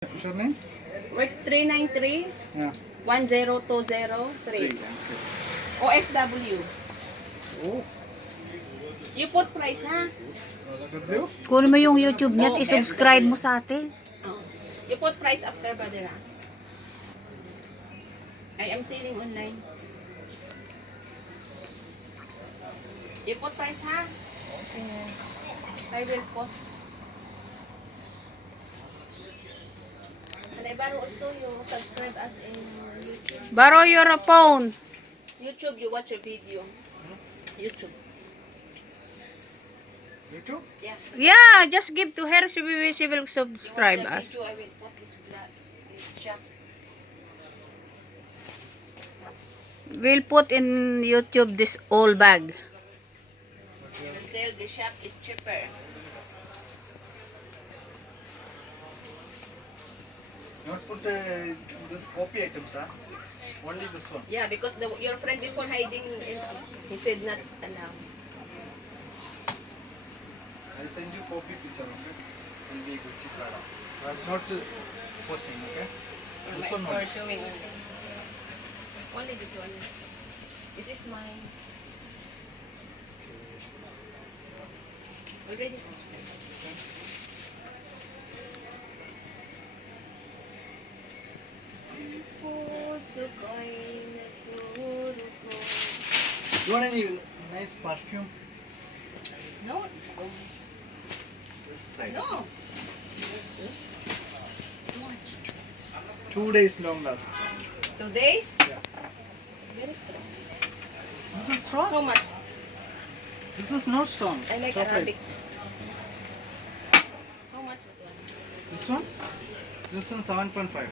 What's your name? Worth 393 Yeah. 10203. OFW. Oh. You put price, ha? W? Kunin mo yung YouTube niya at Oh, i-subscribe FW. mo sa atin. Oh. You put price after, brother, ha? I am selling online. You put price, ha? I will post. And I borrow also you subscribe us in YouTube. Borrow your phone. YouTube, you watch a video. YouTube. YouTube? Yeah. Yeah, just give to her. She will You watch subscribe the us. video, I will put this vlog, this shop. We'll put in YouTube this old bag. Until the shop is cheaper. Not put this copy items, huh? Only this one. Yeah, because your friend before hiding, he said not allow. I send you copy picture, okay? Will be good cheap product. I'm not posting, okay? This one For only. showing only. Only this one. This is mine. Already subscribed. Puso ko'y naturo ko. You want any nice perfume? No. Just try. No. 2 days long lasts. 2 days? Yeah. Very strong. This is strong? How much? This is not strong. I like Chocolate. Arabic. How much that one? This one? This one 7.5.